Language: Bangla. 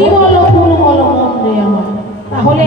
হরি বল গুরু বল মন আমার তাহলে